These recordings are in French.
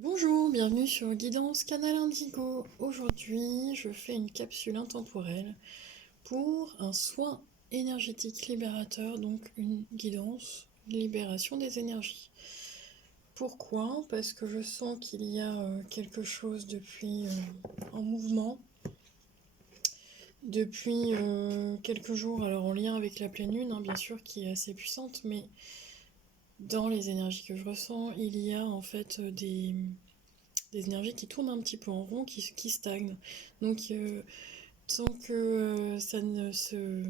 Bonjour, bienvenue sur Guidance Canal Indigo. Aujourd'hui, je fais une capsule intemporelle pour un soin énergétique libérateur, donc une guidance, libération des énergies. Pourquoi? Parce que je sens qu'il y a quelque chose depuis en mouvement, depuis quelques jours, alors en lien avec la pleine lune, bien sûr, qui est assez puissante, mais dans les énergies que je ressens, il y a en fait des énergies qui tournent un petit peu en rond, qui stagnent. Donc, tant que ça ne se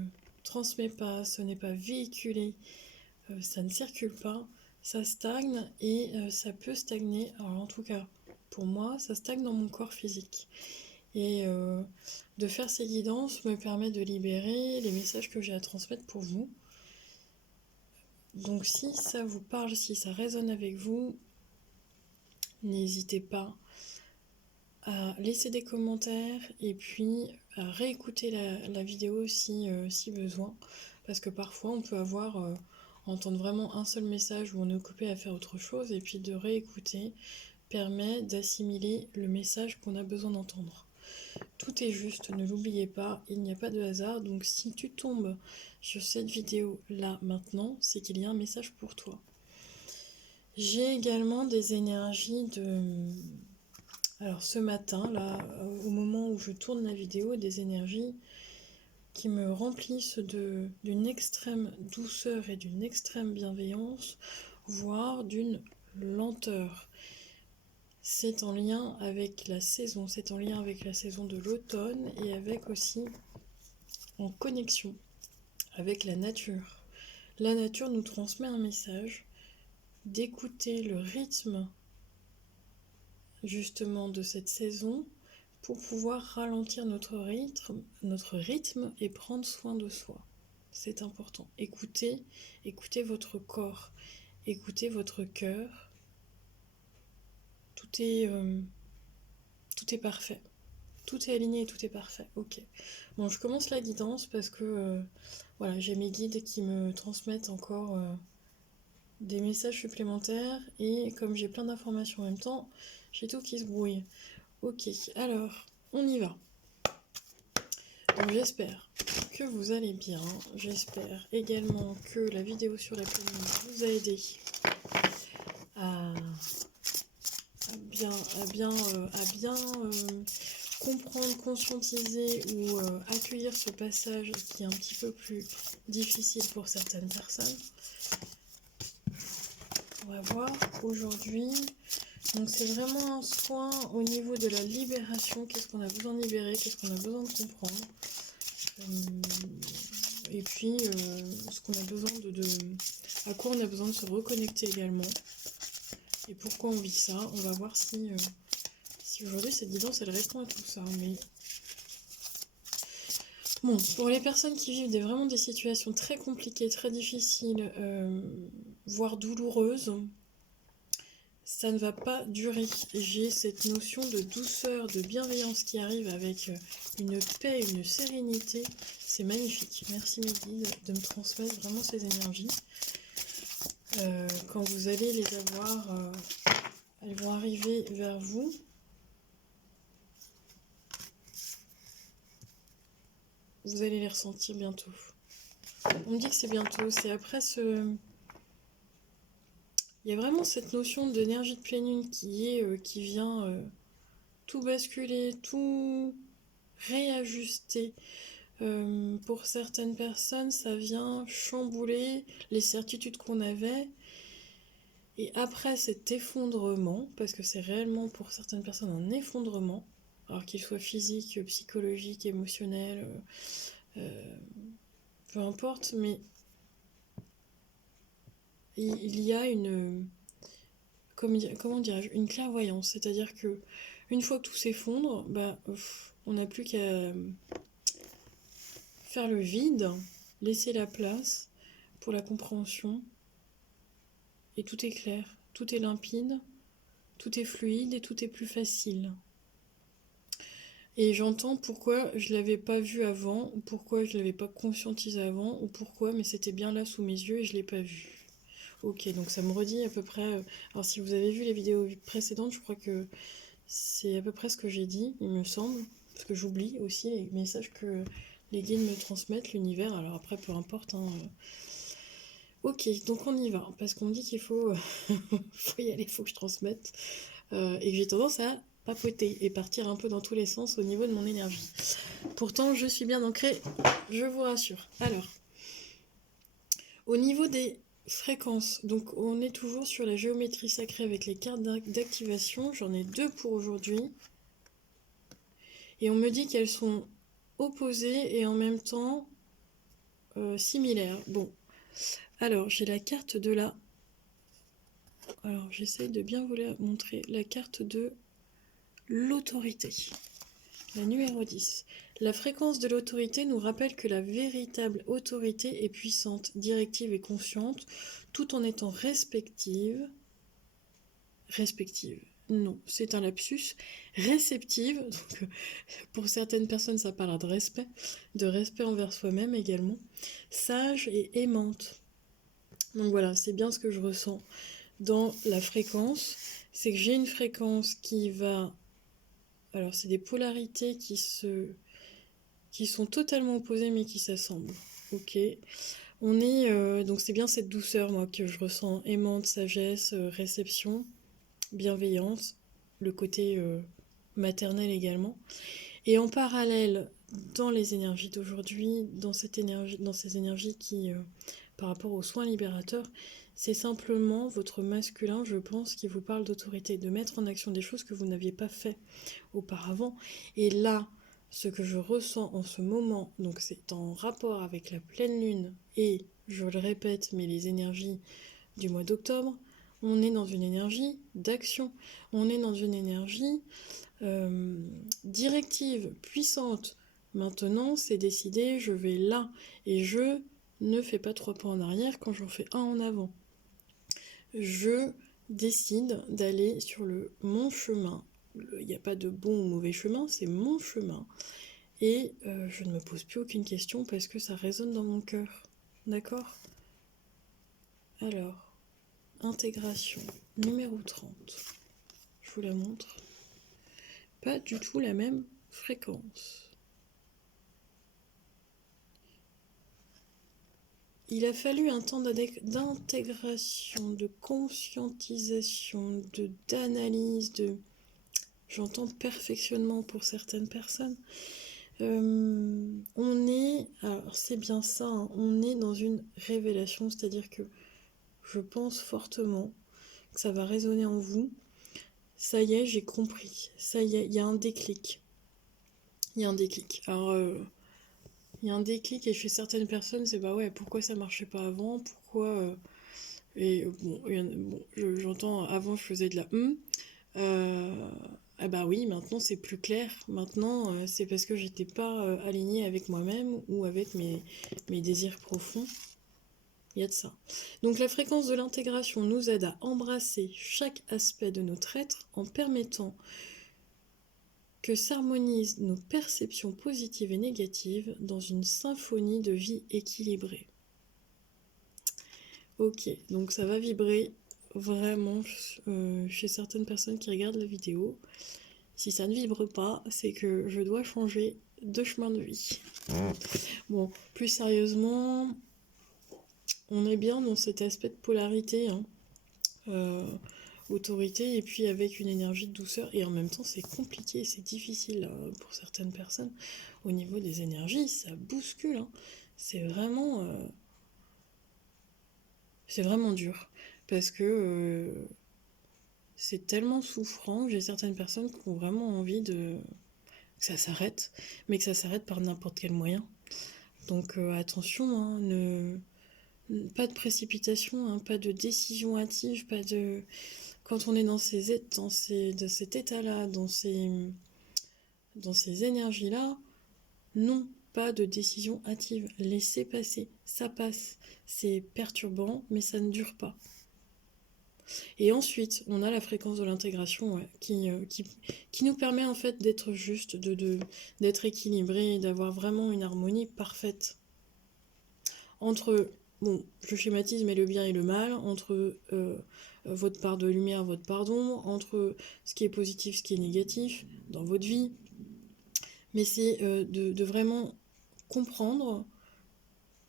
transmet pas, ce n'est pas véhiculé, ça ne circule pas, ça stagne et ça peut stagner. Alors, en tout cas, pour moi, ça stagne dans mon corps physique. Et de faire ces guidances me permet de libérer les messages que j'ai à transmettre pour vous. Donc, si ça vous parle, si ça résonne avec vous, n'hésitez pas à laisser des commentaires et puis à réécouter la vidéo si besoin. Parce que parfois on peut entendre vraiment un seul message où on est occupé à faire autre chose et puis de réécouter permet d'assimiler le message qu'on a besoin d'entendre. Tout est juste, ne l'oubliez pas, il n'y a pas de hasard. Donc si tu tombes sur cette vidéo là maintenant, c'est qu'il y a un message pour toi. J'ai également des énergies de... Alors ce matin, là, au moment où je tourne la vidéo, des énergies qui me remplissent d'une extrême douceur et d'une extrême bienveillance, voire d'une lenteur. C'est en lien avec la saison, c'est en lien avec la saison de l'automne et avec aussi en connexion avec la nature. La nature nous transmet un message d'écouter le rythme justement de cette saison pour pouvoir ralentir notre rythme et prendre soin de soi. C'est important. Écoutez votre corps, écoutez votre cœur. Tout est parfait. Tout est aligné et tout est parfait. Ok. Bon, je commence la guidance parce que voilà, j'ai mes guides qui me transmettent encore des messages supplémentaires et comme j'ai plein d'informations en même temps, j'ai tout qui se brouille. Ok, alors, on y va. Donc j'espère que vous allez bien. J'espère également que la vidéo sur la commune vous a aidé à, à bien comprendre, conscientiser ou accueillir ce passage qui est un petit peu plus difficile pour certaines personnes. On va voir aujourd'hui. Donc c'est vraiment un soin au niveau de la libération. Qu'est-ce qu'on a besoin de libérer? Qu'est-ce qu'on a besoin de comprendre? Et puis ce qu'on a besoin à quoi on a besoin de se reconnecter également et pourquoi on vit ça. On va voir si aujourd'hui cette guidance elle répond à tout ça. Mais bon, pour les personnes qui vivent vraiment des situations très compliquées, très difficiles, voire douloureuses, ça ne va pas durer. J'ai cette notion de douceur, de bienveillance qui arrive avec une paix, une sérénité. C'est magnifique. Merci mes guides de me transmettre vraiment ces énergies. Quand vous allez les avoir, elles vont arriver vers vous. Vous allez les ressentir bientôt. On me dit que c'est bientôt, c'est après ce... Il y a vraiment cette notion d'énergie de pleine lune qui vient tout basculer, tout réajuster. Pour certaines personnes, ça vient chambouler les certitudes qu'on avait. Et après cet effondrement, parce que c'est réellement pour certaines personnes un effondrement, alors qu'il soit physique, psychologique, émotionnel, peu importe, mais il y a comment dirais-je, une clairvoyance, c'est-à-dire que une fois que tout s'effondre, on n'a plus qu'à faire le vide, laisser la place pour la compréhension, et tout est clair, tout est limpide, tout est fluide et tout est plus facile. Et j'entends pourquoi je l'avais pas vu avant, ou pourquoi je l'avais pas conscientisé avant, ou pourquoi, mais c'était bien là sous mes yeux et je l'ai pas vu. Ok, donc ça me redit à peu près... alors si vous avez vu les vidéos précédentes, je crois que c'est à peu près ce que j'ai dit, il me semble. Parce que j'oublie aussi les messages que les guides me transmettent, l'univers. Alors après, peu importe, hein. Ok, donc on y va. Parce qu'on me dit qu'il faut, faut y aller, il faut que je transmette. Et que j'ai tendance à papoter et partir un peu dans tous les sens au niveau de mon énergie. Pourtant, je suis bien ancrée, je vous rassure. Alors, au niveau des fréquences, donc on est toujours sur la géométrie sacrée avec les cartes d'activation. J'en ai 2 pour aujourd'hui. Et on me dit qu'elles sont opposées et en même temps similaires. Bon, alors j'ai la carte de la... Alors j'essaye de bien vous la montrer. La carte de l'autorité. La numéro 10. La fréquence de l'autorité nous rappelle que la véritable autorité est puissante, directive et consciente, tout en étant respective. Respective. Non, c'est un lapsus. Réceptive. Donc, pour certaines personnes, ça parle de respect envers soi-même également. Sage et aimante. Donc voilà, c'est bien ce que je ressens dans la fréquence. C'est que j'ai une fréquence qui va... Alors, c'est des polarités qui sont totalement opposées mais qui s'assemblent. Ok. On est... donc c'est bien cette douceur, moi, que je ressens. Aimante, sagesse, réception, bienveillance, le côté maternel également. Et en parallèle, dans les énergies d'aujourd'hui, dans ces énergies qui, par rapport aux soins libérateurs, c'est simplement votre masculin, je pense, qui vous parle d'autorité, de mettre en action des choses que vous n'aviez pas fait auparavant. Et là, ce que je ressens en ce moment, donc c'est en rapport avec la pleine lune et, je le répète, mais les énergies du mois d'octobre, on est dans une énergie d'action, on est dans une énergie directive, puissante. Maintenant, c'est décidé, je vais là et je ne fais pas 3 pas en arrière quand j'en fais un en avant. Je décide d'aller sur mon chemin. Il n'y a pas de bon ou mauvais chemin, c'est mon chemin. Et je ne me pose plus aucune question parce que ça résonne dans mon cœur. D'accord ? Alors, intégration numéro 30. Je vous la montre. Pas du tout la même fréquence. Il a fallu un temps d'intégration, de conscientisation, d'analyse, j'entends perfectionnement pour certaines personnes. Alors c'est bien ça, hein, on est dans une révélation, c'est-à-dire que je pense fortement que ça va résonner en vous. Ça y est, j'ai compris. Ça y est, il y a un déclic. Il y a un déclic. Alors, il y a un déclic et chez certaines personnes, c'est bah ouais, pourquoi ça marchait pas avant? Pourquoi Et bon, j'entends, avant je faisais de la ah bah oui, maintenant c'est plus clair. Maintenant, c'est parce que j'étais pas alignée avec moi-même ou avec mes désirs profonds. Il y a de ça. Donc la fréquence de l'intégration nous aide à embrasser chaque aspect de notre être en permettant que s'harmonisent nos perceptions positives et négatives dans une symphonie de vie équilibrée. Ok, donc ça va vibrer vraiment chez certaines personnes qui regardent la vidéo. Si ça ne vibre pas, c'est que je dois changer de chemin de vie. Bon, plus sérieusement, on est bien dans cet aspect de polarité, hein. Autorité et puis avec une énergie de douceur. Et en même temps, c'est compliqué, c'est difficile pour certaines personnes. Au niveau des énergies, ça bouscule, hein. C'est vraiment dur. Parce que c'est tellement souffrant. J'ai certaines personnes qui ont vraiment envie que ça s'arrête, mais que ça s'arrête par n'importe quel moyen. Donc attention, hein, pas de précipitation, hein, pas de décision hâtive, pas de... Quand on est dans cet état-là, dans ces énergies-là, non, pas de décision hâtive. Laissez passer, ça passe. C'est perturbant, mais ça ne dure pas. Et ensuite, on a la fréquence de l'intégration, ouais, qui nous permet en fait d'être juste, d'être équilibré et d'avoir vraiment une harmonie parfaite entre bon, je schématise, mais le bien et le mal, entre votre part de lumière, votre part d'ombre, entre ce qui est positif, ce qui est négatif dans votre vie. Mais c'est de vraiment comprendre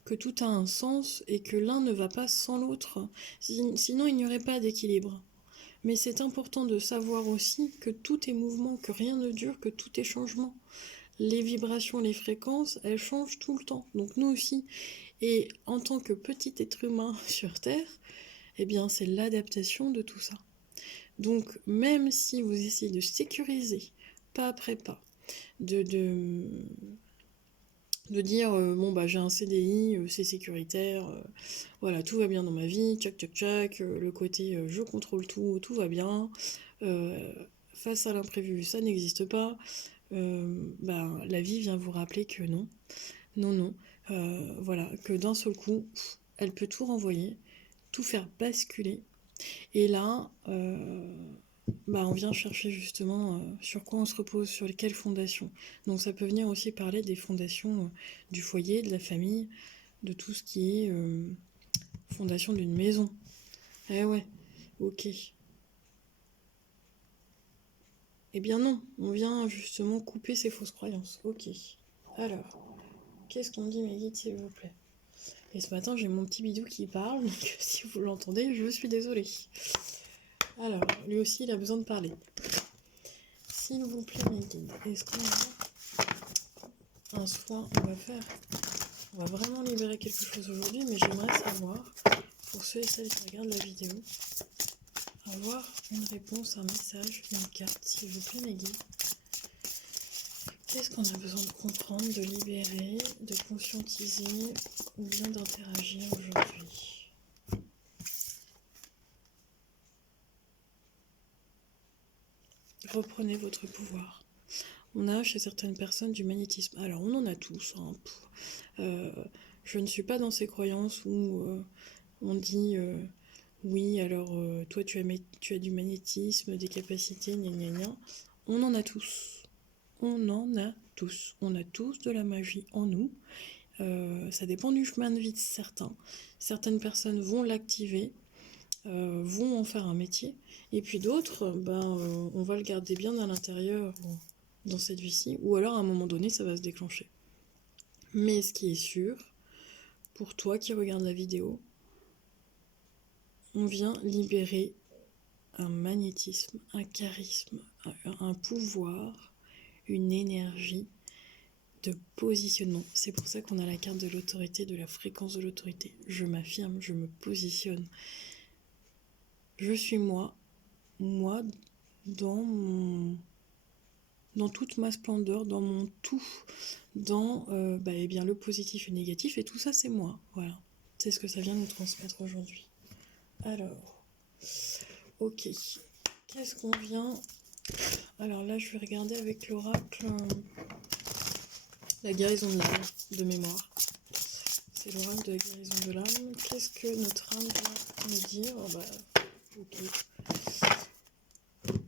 que tout a un sens et que l'un ne va pas sans l'autre. Sinon, il n'y aurait pas d'équilibre. Mais c'est important de savoir aussi que tout est mouvement, que rien ne dure, que tout est changement. Les vibrations, les fréquences, elles changent tout le temps. Donc nous aussi. Et en tant que petit être humain sur Terre, eh bien c'est l'adaptation de tout ça. Donc même si vous essayez de sécuriser, pas après pas, de dire bon bah j'ai un CDI, c'est sécuritaire, voilà, tout va bien dans ma vie, tchac tchac tchac, le côté je contrôle tout, tout va bien, face à l'imprévu, ça n'existe pas, bah, la vie vient vous rappeler que non, non, non, voilà, que d'un seul coup, elle peut tout renvoyer, tout faire basculer, et là, bah, on vient chercher justement sur quoi on se repose, sur quelles fondations. Donc ça peut venir aussi parler des fondations du foyer, de la famille, de tout ce qui est fondation d'une maison. Eh ouais, ok. Eh bien non, on vient justement couper ces fausses croyances. Ok. Alors, qu'est-ce qu'on dit mes guides s'il vous plaît? Et ce matin j'ai mon petit bidou qui parle, donc si vous l'entendez, je suis désolée. Alors, lui aussi il a besoin de parler. S'il vous plaît mes guides, est-ce qu'on a un soin on va vraiment libérer quelque chose aujourd'hui, mais j'aimerais savoir, pour ceux et celles qui regardent la vidéo, avoir une réponse, un message, une carte, s'il vous plaît mes guides. Qu'est-ce qu'on a besoin de comprendre, de libérer, de conscientiser ou bien d'interagir aujourd'hui? Reprenez votre pouvoir. On a chez certaines personnes du magnétisme. Alors on en a tous. Hein. Je ne suis pas dans ces croyances où on dit oui, alors toi tu as du magnétisme, des capacités, gna gna gna. On en a tous. On en a tous. On a tous de la magie en nous. Ça dépend du chemin de vie de certains. Certaines personnes vont l'activer, vont en faire un métier, et puis d'autres, on va le garder bien à l'intérieur dans cette vie-ci, ou alors à un moment donné, ça va se déclencher. Mais ce qui est sûr, pour toi qui regarde la vidéo, on vient libérer un magnétisme, un charisme, un pouvoir, une énergie de positionnement. C'est pour ça qu'on a la carte de l'autorité, de la fréquence de l'autorité. Je m'affirme, je me positionne. Je suis moi dans toute ma splendeur, dans mon tout, dans eh bien, le positif et le négatif, et tout ça c'est moi. Voilà. C'est ce que ça vient nous transmettre aujourd'hui. Alors, ok. Qu'est-ce qu'on vient... Alors là, je vais regarder avec l'oracle la guérison de l'âme, de mémoire. C'est l'oracle de la guérison de l'âme. Qu'est-ce que notre âme vient nous dire? Ok.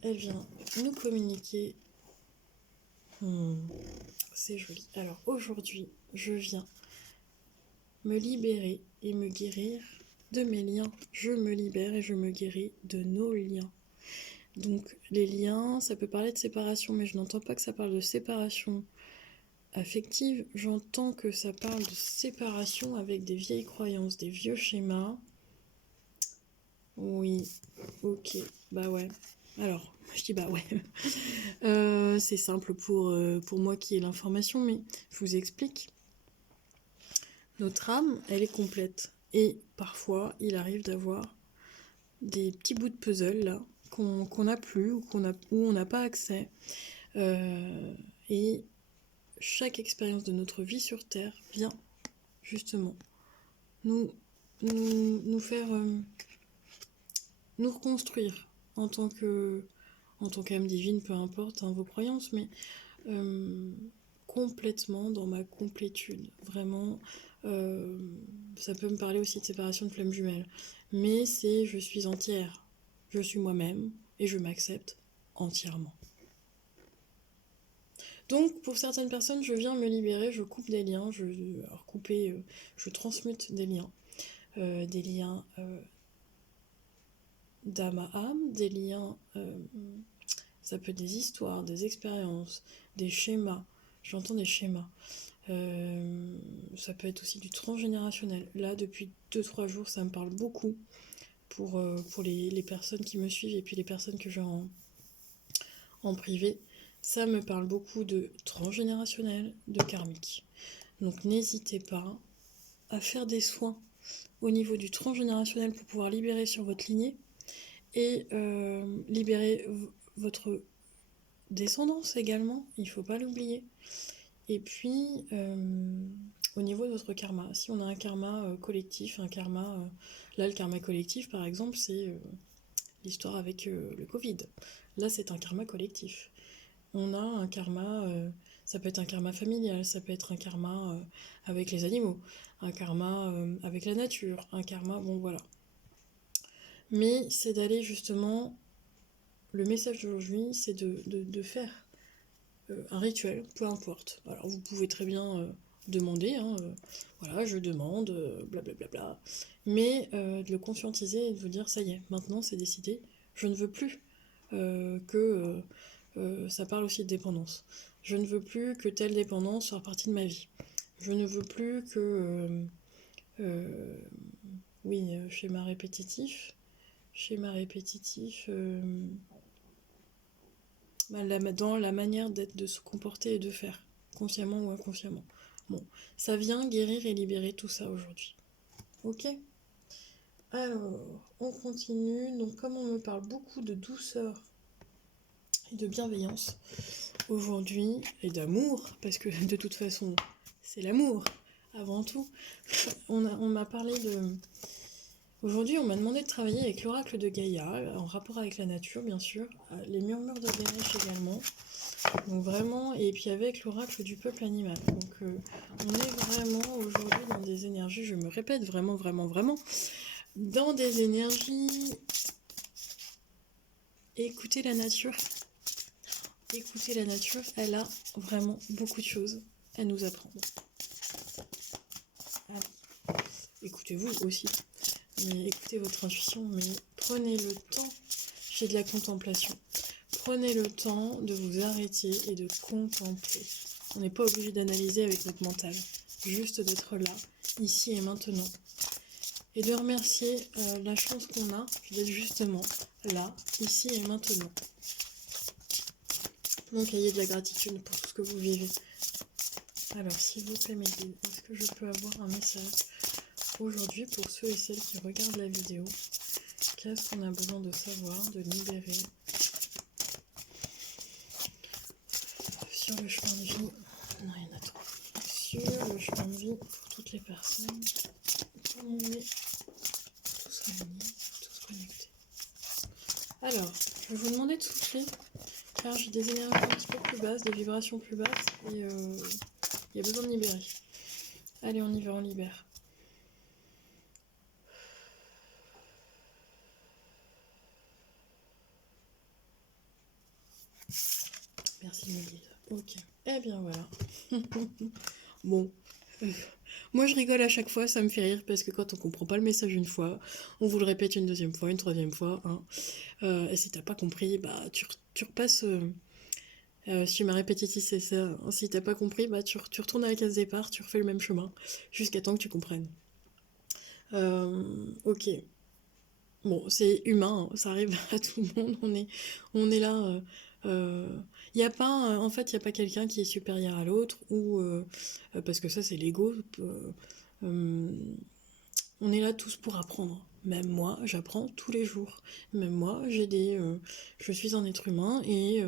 Elle vient nous communiquer. C'est joli. Alors aujourd'hui, je viens me libérer et me guérir de mes liens. Je me libère et je me guéris de nos liens. Donc les liens, ça peut parler de séparation, mais je n'entends pas que ça parle de séparation affective. J'entends que ça parle de séparation avec des vieilles croyances, des vieux schémas. Oui, ok, bah ouais. Alors, je dis bah ouais. C'est simple pour moi qui ai l'information, mais je vous explique. Notre âme, elle est complète. Et parfois, il arrive d'avoir des petits bouts de puzzle là, qu'on n'a plus ou où on n'a pas accès. Et chaque expérience de notre vie sur Terre vient justement nous faire nous reconstruire en tant qu'âme divine, peu importe vos croyances, mais complètement dans ma complétude. Vraiment, ça peut me parler aussi de séparation de flammes jumelles. Mais c'est je suis entière. Je suis moi-même et je m'accepte entièrement. Donc, pour certaines personnes, je viens me libérer, je coupe des liens, je transmute des liens. des liens d'âme à âme, des liens, ça peut être des histoires, des expériences, des schémas, j'entends des schémas. Ça peut être aussi du transgénérationnel. Là, depuis 2-3 jours, ça me parle beaucoup pour les personnes qui me suivent et puis les personnes que j'ai en privé. Ça me parle beaucoup de transgénérationnel, de karmique. Donc n'hésitez pas à faire des soins au niveau du transgénérationnel pour pouvoir libérer sur votre lignée et libérer votre descendance également, il ne faut pas l'oublier. Et puis, au niveau de votre karma, si on a un karma collectif, un karma... là, le karma collectif, par exemple, c'est l'histoire avec le Covid. Là, c'est un karma collectif. On a un karma... ça peut être un karma familial, ça peut être un karma avec les animaux, un karma avec la nature, un karma... Bon, voilà. Mais c'est d'aller justement... Le message d'aujourd'hui, c'est de faire un rituel, peu importe. Alors vous pouvez très bien demander, hein, voilà, je demande, blablabla, mais de le conscientiser et de vous dire, ça y est, maintenant c'est décidé, je ne veux plus que ça parle aussi de dépendance. Je ne veux plus que telle dépendance soit partie de ma vie. Je ne veux plus que... oui, schéma répétitif. Dans la manière d'être, de se comporter et de faire, consciemment ou inconsciemment. Bon, ça vient guérir et libérer tout ça aujourd'hui. Ok? Alors, on continue. Donc, comme on me parle beaucoup de douceur et de bienveillance aujourd'hui, et d'amour, parce que de toute façon, c'est l'amour avant tout, on m'a parlé de... Aujourd'hui, on m'a demandé de travailler avec l'oracle de Gaïa, en rapport avec la nature, bien sûr, les murmures de Ganesh également. Donc vraiment, et puis avec l'oracle du peuple animal. Donc on est vraiment aujourd'hui dans des énergies, je me répète, vraiment, dans des énergies... Écoutez la nature. Écoutez la nature, elle a vraiment beaucoup de choses à nous apprendre. Allez. Écoutez-vous aussi. Mais écoutez votre intuition, mais prenez le temps. J'ai de la contemplation. Prenez le temps de vous arrêter et de contempler. On n'est pas obligé d'analyser avec notre mental, juste d'être là, ici et maintenant. Et de remercier la chance qu'on a d'être justement là, ici et maintenant. Donc ayez de la gratitude pour tout ce que vous vivez. Alors s'il vous plaît mes guides, est-ce que je peux avoir un message aujourd'hui pour ceux et celles qui regardent la vidéo? Qu'est-ce qu'on a besoin de savoir, de libérer sur le chemin de vie? Non, il y en a trop. Sur le chemin de vie pour toutes les personnes. On est tous réunis, tous connectés. Alors, je vais vous demander de souffler, car j'ai des énergies un petit peu plus basses, des vibrations plus basses, et il y a besoin de libérer. Allez, on y va, on libère. Merci mes guides. Ok. Eh bien voilà. Bon. Moi je rigole à chaque fois, ça me fait rire parce que quand on comprend pas le message une fois, on vous le répète une deuxième fois, une troisième fois. Hein. Et si t'as pas compris, bah tu repasses. Schéma répétitif, c'est ça. Hein. Si t'as pas compris, bah tu retournes à la case départ, tu refais le même chemin jusqu'à temps que tu comprennes. Ok. Bon, c'est humain, hein, ça arrive à tout le monde. On est là. Y a pas, en fait, il n'y a pas quelqu'un qui est supérieur à l'autre ou parce que ça, c'est l'ego. On est là tous pour apprendre. Même moi, j'apprends tous les jours. Même moi, je suis un être humain et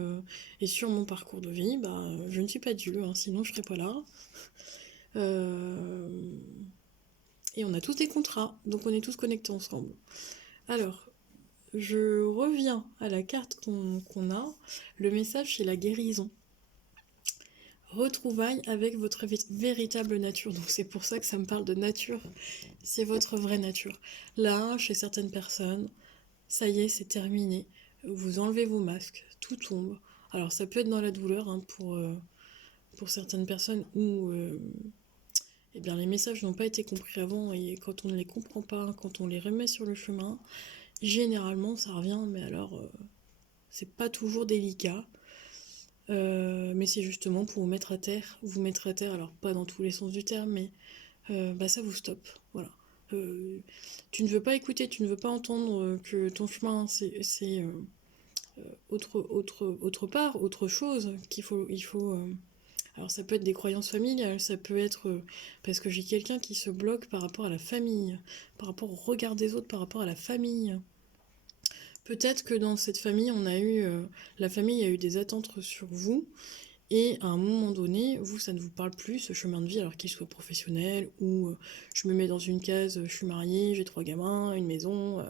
sur mon parcours de vie, bah, je ne suis pas Dieu, hein, sinon je serais pas là. Et on a tous des contrats, donc on est tous connectés ensemble. Alors, je reviens à la carte qu'on a. Le message, c'est la guérison. Retrouvailles avec votre véritable nature. Donc c'est pour ça que ça me parle de nature. C'est votre vraie nature. Là, chez certaines personnes, ça y est, c'est terminé. Vous enlevez vos masques, tout tombe. Alors ça peut être dans la douleur hein, pour certaines personnes où eh bien les messages n'ont pas été compris avant, et quand on ne les comprend pas, quand on les remet sur le chemin, généralement ça revient, mais alors c'est pas toujours délicat. Mais c'est justement pour vous mettre à terre, alors pas dans tous les sens du terme, mais ça vous stoppe, voilà. Tu ne veux pas écouter, tu ne veux pas entendre que ton chemin c'est autre part, autre chose qu'il faut. Alors ça peut être des croyances familiales, ça peut être parce que j'ai quelqu'un qui se bloque par rapport à la famille, par rapport au regard des autres, par rapport à la famille. Peut-être que dans cette famille, la famille a eu des attentes sur vous, et à un moment donné, vous, ça ne vous parle plus, ce chemin de vie, alors qu'il soit professionnel, ou je me mets dans une case, je suis mariée, j'ai 3 gamins, une maison,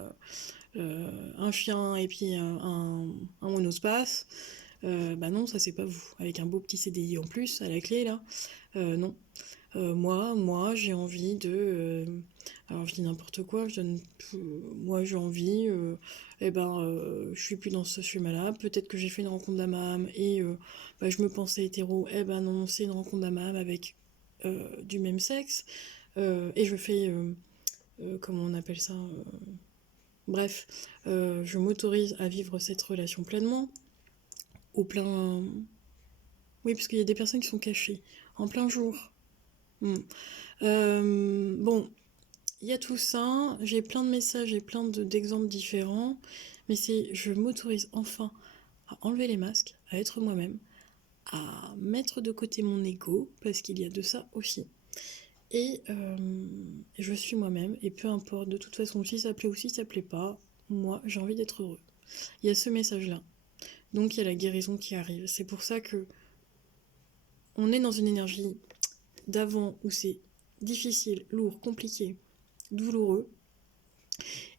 un chien, et puis un monospace. Bah non, ça c'est pas vous. Avec un beau petit CDI en plus, à la clé, là. Non. Moi, j'ai envie alors je dis n'importe quoi, moi j'ai envie, je suis plus dans ce schéma-là, peut-être que j'ai fait une rencontre d'âme à âme, et je me pensais hétéro, non, c'est une rencontre d'âme à âme avec du même sexe, et je fais, comment on appelle ça, bref, je m'autorise à vivre cette relation pleinement, au plein... Oui, parce qu'il y a des personnes qui sont cachées, en plein jour. Mm. Bon, il y a tout ça, j'ai plein de messages et plein d'exemples différents, mais je m'autorise enfin à enlever les masques, à être moi-même, à mettre de côté mon ego, parce qu'il y a de ça aussi. Et je suis moi-même, et peu importe, de toute façon, si ça plaît ou si ça plaît pas, moi, j'ai envie d'être heureux. Il y a ce message-là. Donc il y a la guérison qui arrive. C'est pour ça que on est dans une énergie d'avant où c'est difficile, lourd, compliqué, douloureux,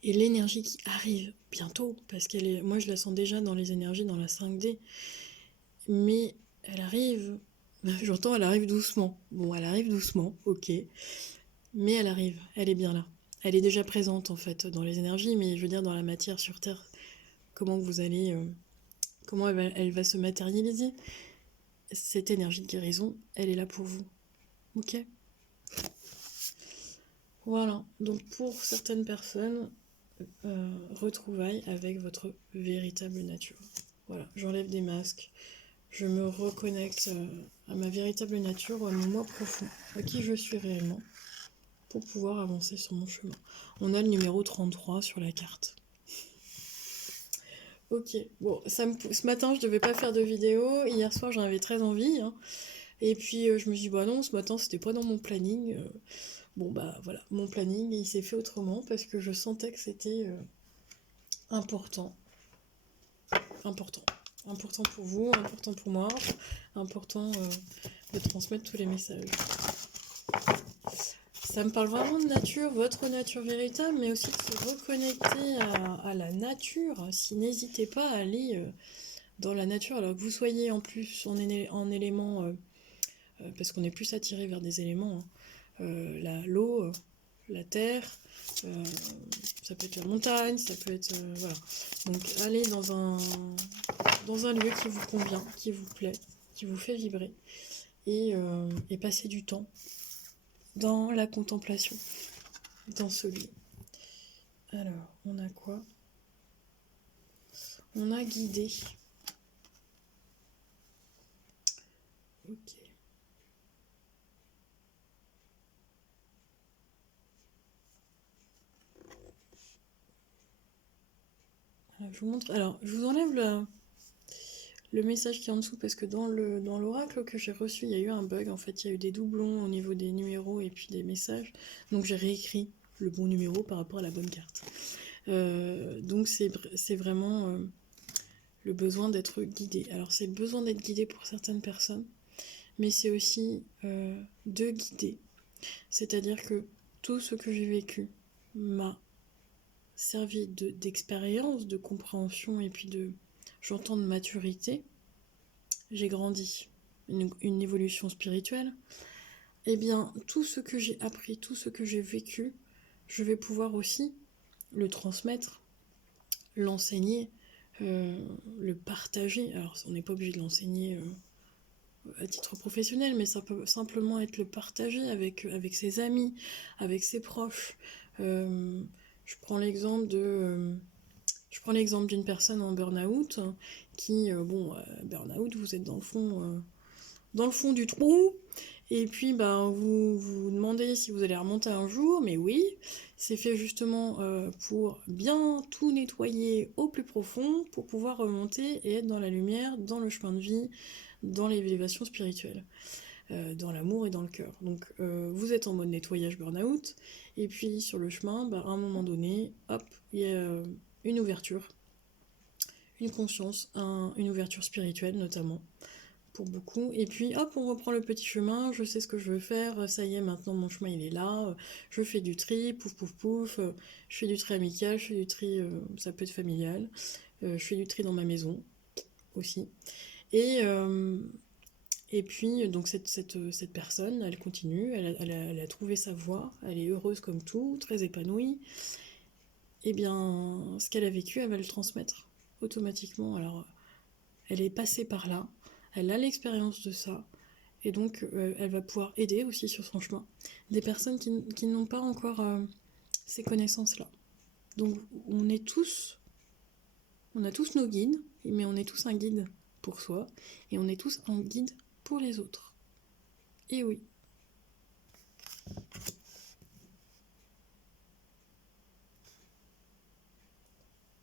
et l'énergie qui arrive bientôt, parce moi je la sens déjà dans les énergies, dans la 5D, mais elle arrive, j'entends elle arrive doucement. Bon, elle arrive doucement, ok, mais elle est bien là. Elle est déjà présente en fait dans les énergies, mais je veux dire dans la matière sur Terre, comment vous allez, comment elle va se matérialiser. Cette énergie de guérison, elle est là pour vous, ok. Voilà, donc pour certaines personnes, retrouvailles avec votre véritable nature. Voilà, j'enlève des masques, je me reconnecte à ma véritable nature, à mon moi profond, à qui je suis réellement, pour pouvoir avancer sur mon chemin. On a le numéro 33 sur la carte. Ok, bon, ce matin je devais pas faire de vidéo, hier soir j'en avais très envie, hein. Et puis je me suis dit, bah non, ce matin c'était pas dans mon planning. Bon bah voilà, mon planning il s'est fait autrement parce que je sentais que c'était important. Important. Important pour vous, important pour moi, important de transmettre tous les messages. Ça me parle vraiment de nature, votre nature véritable, mais aussi de se reconnecter à la nature. Si n'hésitez pas à aller dans la nature, alors que vous soyez en plus en éléments, parce qu'on est plus attiré vers des éléments, l'eau, la terre, ça peut être la montagne, ça peut être... voilà. Donc allez dans un lieu qui vous convient, qui vous plaît, qui vous fait vibrer, et passer du temps dans la contemplation, dans ce lieu. Alors, on a quoi? On a guidé. Ok. Alors, je vous montre. Alors, je vous enlève le message qui est en dessous parce que dans l'oracle que j'ai reçu, il y a eu un bug. En fait, il y a eu des doublons au niveau des numéros et puis des messages. Donc, j'ai réécrit le bon numéro par rapport à la bonne carte. Donc, c'est vraiment le besoin d'être guidé. Alors, c'est le besoin d'être guidé pour certaines personnes, mais c'est aussi de guider. C'est-à-dire que tout ce que j'ai vécu m'a servi d'expérience, de compréhension et puis j'entends de maturité. J'ai grandi, une évolution spirituelle. Eh bien, tout ce que j'ai appris, tout ce que j'ai vécu, je vais pouvoir aussi le transmettre, l'enseigner, le partager. Alors, on n'est pas obligé de l'enseigner à titre professionnel, mais ça peut simplement être le partager avec ses amis, avec ses proches. Euh, je prends l'exemple d'une personne en burn-out qui, burn-out, vous êtes dans le fond du trou, et puis ben, vous vous demandez si vous allez remonter un jour, mais oui, c'est fait justement pour bien tout nettoyer au plus profond, pour pouvoir remonter et être dans la lumière, dans le chemin de vie, dans l'élévation spirituelle, dans l'amour et dans le cœur. Donc vous êtes en mode nettoyage burn-out, et puis sur le chemin, ben, à un moment donné, hop, il y a une ouverture, une conscience, une ouverture spirituelle notamment pour beaucoup. Et puis hop, on reprend le petit chemin, je sais ce que je veux faire, ça y est, maintenant mon chemin il est là, je fais du tri, pouf pouf pouf, je fais du tri amical, je fais du tri, ça peut être familial, je fais du tri dans ma maison aussi. Et, euh, et puis, donc cette personne, elle continue, elle a trouvé sa voie, elle est heureuse comme tout, très épanouie. Et bien, ce qu'elle a vécu, elle va le transmettre automatiquement. Alors, elle est passée par là, elle a l'expérience de ça, et donc elle va pouvoir aider aussi sur son chemin des personnes qui n'ont pas encore ces connaissances-là. Donc on a tous nos guides, mais on est tous un guide pour soi, et on est tous un guide pour les autres. Et oui.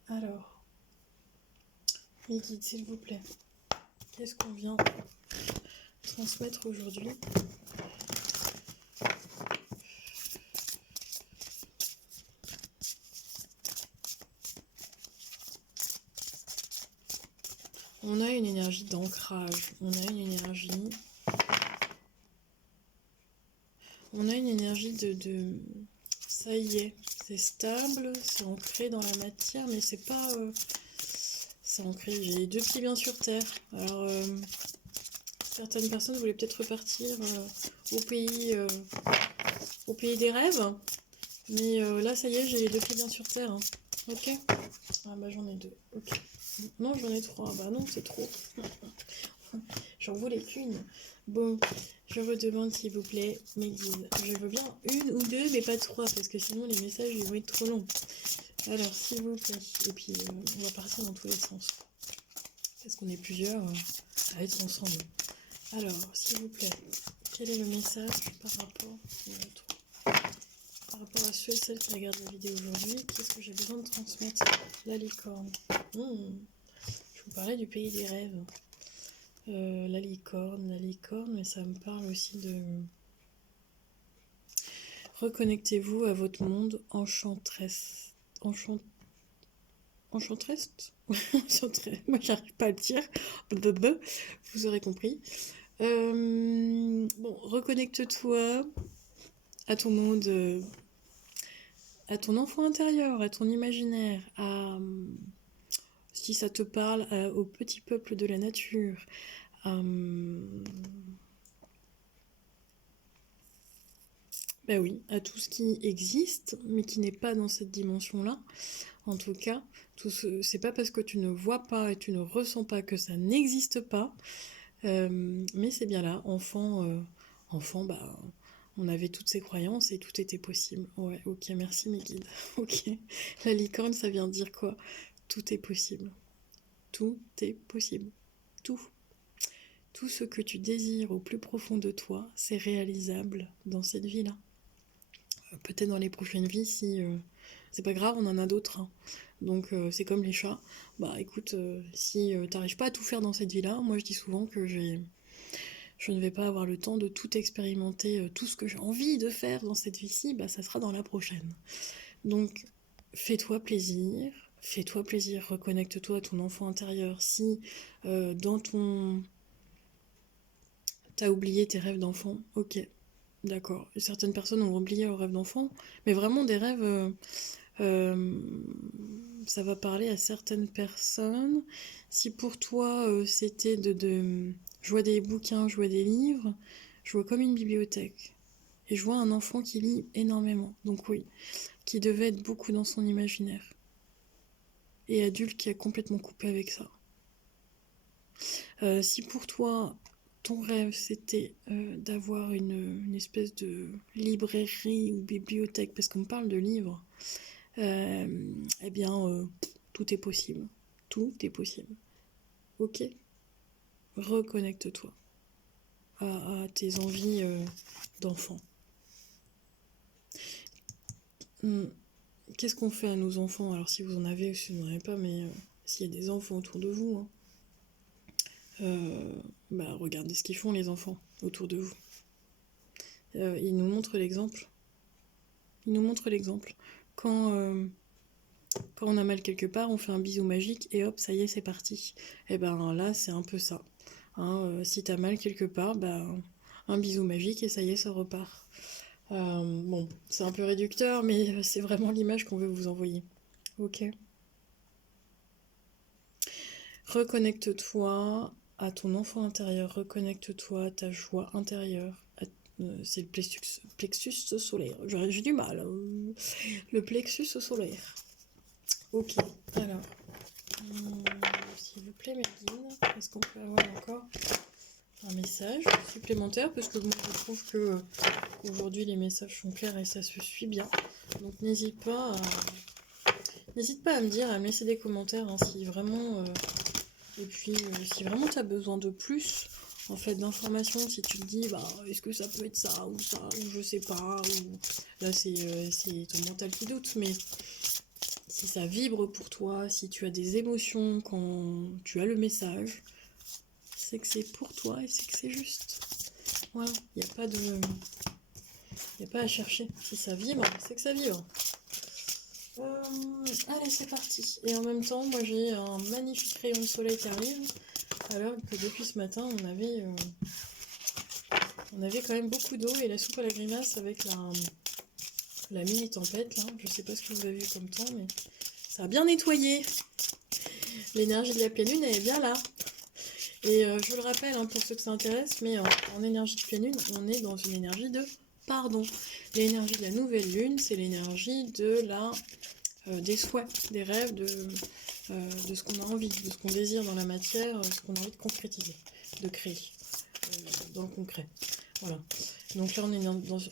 Alors, mes guides, s'il vous plaît, qu'est-ce qu'on vient transmettre aujourd'hui? On a une énergie d'ancrage, on a une énergie de ça y est, c'est stable, c'est ancré dans la matière, mais c'est pas c'est ancré. J'ai les deux pieds bien sur terre. Alors certaines personnes voulaient peut-être repartir au pays des rêves, mais là ça y est, j'ai les deux pieds bien sur terre, hein. Ok. Ah bah j'en ai deux. Ok. Non, j'en ai trois. Bah non, c'est trop. J'en voulais qu'une. Bon, je redemande s'il vous plaît mes guides. Je veux bien une ou deux, mais pas trois, parce que sinon les messages ils vont être trop longs. Alors, s'il vous plaît. Et puis, on va partir dans tous les sens. Parce qu'on est plusieurs à être ensemble. Alors, s'il vous plaît, quel est le message par rapport à ceux et celles qui regardent la vidéo aujourd'hui? Qu'est-ce que j'ai besoin de transmettre? La licorne. Je vous parlais du pays des rêves. La licorne, mais ça me parle aussi de... Reconnectez-vous à votre monde enchanteresse. Enchanteresse. Moi, j'arrive pas à le dire. Vous aurez compris. Bon, reconnecte-toi à ton monde, à ton enfant intérieur, à ton imaginaire, si ça te parle, au petit peuple de la nature. Ben oui, à tout ce qui existe, mais qui n'est pas dans cette dimension-là. En tout cas, c'est pas parce que tu ne vois pas et tu ne ressens pas que ça n'existe pas, mais c'est bien là. Enfant, bah, on avait toutes ces croyances et tout était possible. Ouais, ok, merci mes guides. Ok, la licorne, ça vient dire quoi? Tout est possible. Tout est possible. Tout. Tout ce que tu désires au plus profond de toi, c'est réalisable dans cette vie-là. Peut-être dans les prochaines vies, si c'est pas grave, on en a d'autres, hein. Donc c'est comme les chats. Bah écoute, si t'arrives pas à tout faire dans cette vie-là, moi je dis souvent que je ne vais pas avoir le temps de tout expérimenter, tout ce que j'ai envie de faire dans cette vie-ci, bah ça sera dans la prochaine. Donc fais-toi plaisir, reconnecte-toi à ton enfant intérieur. Si dans ton... t'as oublié tes rêves d'enfant, ok, d'accord. Certaines personnes ont oublié leurs rêves d'enfant, mais vraiment des rêves... ça va parler à certaines personnes. Si pour toi c'était je vois des bouquins, je vois des livres, je vois comme une bibliothèque. Et je vois un enfant qui lit énormément. Donc oui, qui devait être beaucoup dans son imaginaire. Et adulte qui a complètement coupé avec ça. Si pour toi, ton rêve c'était d'avoir une espèce de librairie ou bibliothèque, parce qu'on me parle de livres, eh bien, tout est possible. Tout est possible. Ok? Reconnecte-toi à tes envies d'enfant. Qu'est-ce qu'on fait à nos enfants? Alors si vous en avez ou si vous n'en avez pas, mais s'il y a des enfants autour de vous, hein, regardez ce qu'ils font les enfants autour de vous. Ils nous montrent l'exemple. Ils nous montrent l'exemple. Quand on a mal quelque part, on fait un bisou magique et hop, ça y est, c'est parti. Et ben là, c'est un peu ça. Hein, si t'as mal quelque part, un bisou magique et ça y est, ça repart. Bon, c'est un peu réducteur, mais c'est vraiment l'image qu'on veut vous envoyer. Ok. Reconnecte-toi à ton enfant intérieur, reconnecte-toi à ta joie intérieure. C'est le plexus solaire. J'ai du mal. Le plexus solaire. Ok, alors. S'il vous plaît, Medine, est-ce qu'on peut avoir encore un message supplémentaire? Parce que moi, je trouve que aujourd'hui, les messages sont clairs et ça se suit bien. Donc, n'hésite pas à me dire, à me laisser des commentaires hein, si vraiment... et puis, si vraiment tu as besoin de plus, en fait, d'informations, si tu te dis, est-ce que ça peut être ça, ou je sais pas, ou... Là, c'est ton mental qui doute, mais si ça vibre pour toi, si tu as des émotions quand tu as le message, c'est que c'est pour toi et c'est que c'est juste. Voilà, il n'y a pas de... Il n'y a pas à chercher. Si ça vibre, c'est que ça vibre. Allez, c'est parti. Et en même temps, moi j'ai un magnifique rayon de soleil qui arrive, alors que depuis ce matin, on avait quand même beaucoup d'eau et la soupe à la grimace avec la mini-tempête, là. Je sais pas ce que vous avez vu comme temps, mais ça a bien nettoyé. L'énergie de la pleine lune, elle est bien là. Et je le rappelle, hein, pour ceux que ça intéresse, mais en énergie de pleine lune, on est dans une énergie de pardon. L'énergie de la nouvelle lune, c'est l'énergie des souhaits, des rêves, de ce qu'on a envie, de ce qu'on désire dans la matière, ce qu'on a envie de concrétiser, de créer dans le concret. Voilà. Donc là, on est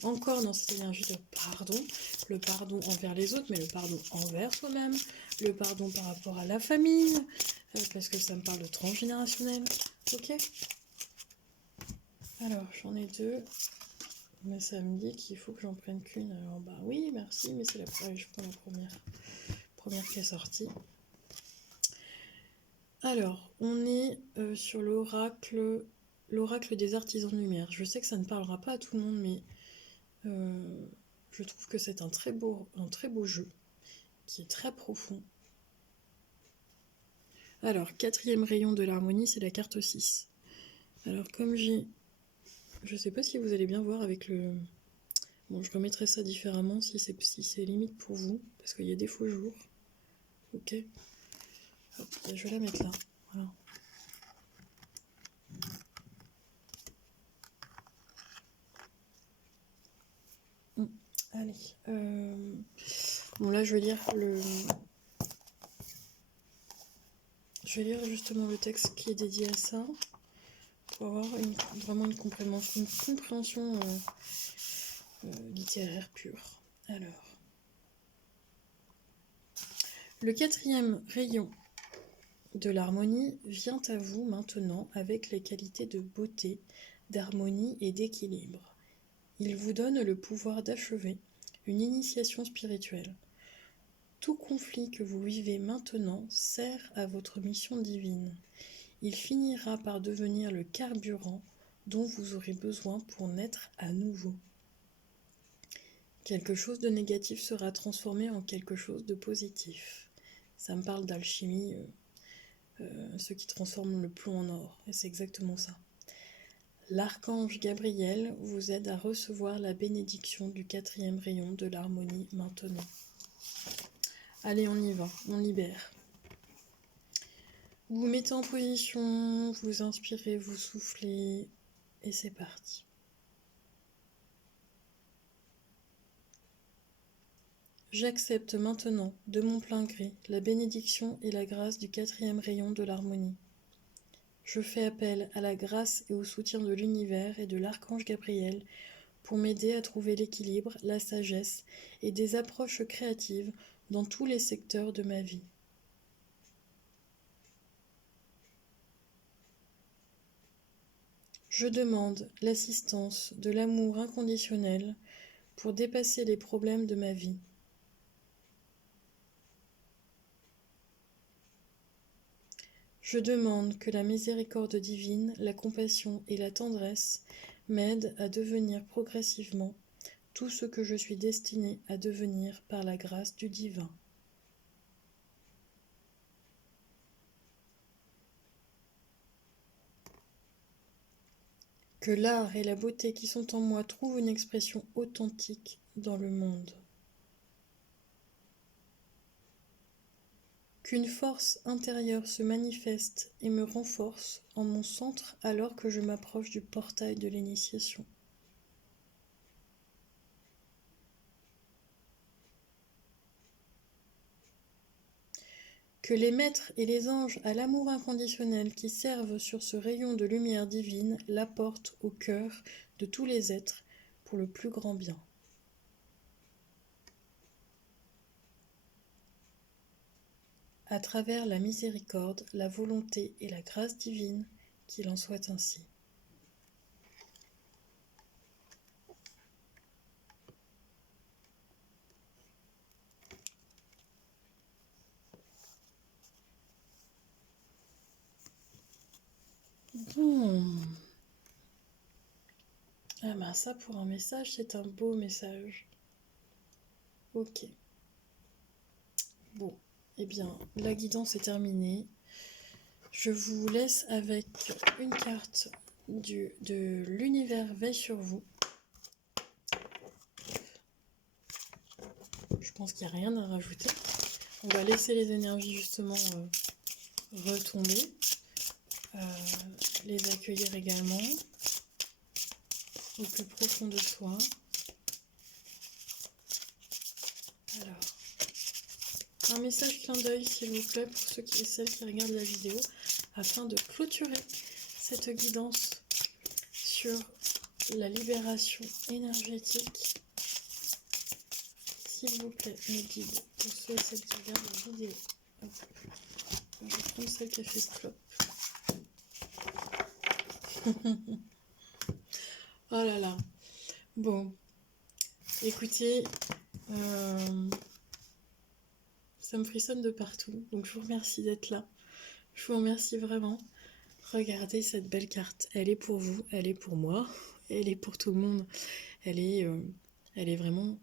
encore dans cette énergie de pardon. Le pardon envers les autres, mais le pardon envers soi-même. Le pardon par rapport à la famille, parce que ça me parle de transgénérationnel. Ok. Alors, j'en ai deux. Mais ça me dit qu'il faut que j'en prenne qu'une. Alors, oui, merci, mais c'est je prends la première qui est sortie. Alors, on est sur l'oracle des artisans de lumière. Je sais que ça ne parlera pas à tout le monde, mais je trouve que c'est un très beau jeu, qui est très profond. Alors, 4e rayon de l'harmonie, c'est la carte 6. Alors, comme j'ai... Je sais pas si vous allez bien voir avec le... Bon, je remettrai ça différemment si c'est limite pour vous, parce qu'il y a des faux jours. Ok. Hop, je vais la mettre là. Voilà. Allez. Bon, là, je vais lire justement le texte qui est dédié à ça, pour avoir vraiment une compréhension littéraire pure. Alors, le 4e rayon de l'harmonie vient à vous maintenant avec les qualités de beauté, d'harmonie et d'équilibre. Il vous donne le pouvoir d'achever une initiation spirituelle. Tout conflit que vous vivez maintenant sert à votre mission divine. Il finira par devenir le carburant dont vous aurez besoin pour naître à nouveau. Quelque chose de négatif sera transformé en quelque chose de positif. Ça me parle d'alchimie, ceux qui transforment le plomb en or, et c'est exactement ça. L'archange Gabriel vous aide à recevoir la bénédiction du 4e rayon de l'harmonie maintenant. Allez, on y va, on libère. Vous vous mettez en position, vous inspirez, vous soufflez, et c'est parti. J'accepte maintenant, de mon plein gré, la bénédiction et la grâce du 4e rayon de l'harmonie. Je fais appel à la grâce et au soutien de l'univers et de l'archange Gabriel pour m'aider à trouver l'équilibre, la sagesse et des approches créatives dans tous les secteurs de ma vie. Je demande l'assistance de l'amour inconditionnel pour dépasser les problèmes de ma vie. Je demande que la miséricorde divine, la compassion et la tendresse m'aident à devenir progressivement tout ce que je suis destinée à devenir par la grâce du divin. Que l'art et la beauté qui sont en moi trouvent une expression authentique dans le monde. Qu'une force intérieure se manifeste et me renforce en mon centre alors que je m'approche du portail de l'initiation. Que les maîtres et les anges à l'amour inconditionnel qui servent sur ce rayon de lumière divine l'apportent au cœur de tous les êtres pour le plus grand bien. À travers la miséricorde, la volonté et la grâce divine, qu'il en soit ainsi. Ah ben ça pour un message, c'est un beau message. Ok. Bon, eh bien, la guidance est terminée. Je vous laisse avec une carte de l'univers veille sur vous. Je pense qu'il n'y a rien à rajouter. On va laisser les énergies justement retomber. Les accueillir également au plus profond de soi. Alors, un message clin d'œil s'il vous plaît pour ceux et celles qui regardent la vidéo afin de clôturer cette guidance sur la libération énergétique. S'il vous plaît, mes guides, pour ceux et celles qui regardent la vidéo. Hop. Je vais prendre celle qui a fait flop. Oh là là. Bon. Écoutez, ça me frissonne de partout. Donc je vous remercie d'être là. Je vous remercie vraiment. Regardez cette belle carte. Elle est pour vous, elle est pour moi, elle est pour tout le monde. Elle est vraiment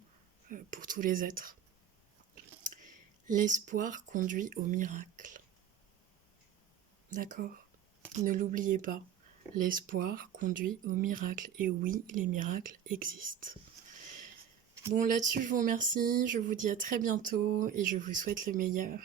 pour tous les êtres. L'espoir conduit au miracle. D'accord ? Ne l'oubliez pas. L'espoir conduit au miracle. Et oui, les miracles existent. Bon, là-dessus, je vous remercie. Je vous dis à très bientôt et je vous souhaite le meilleur.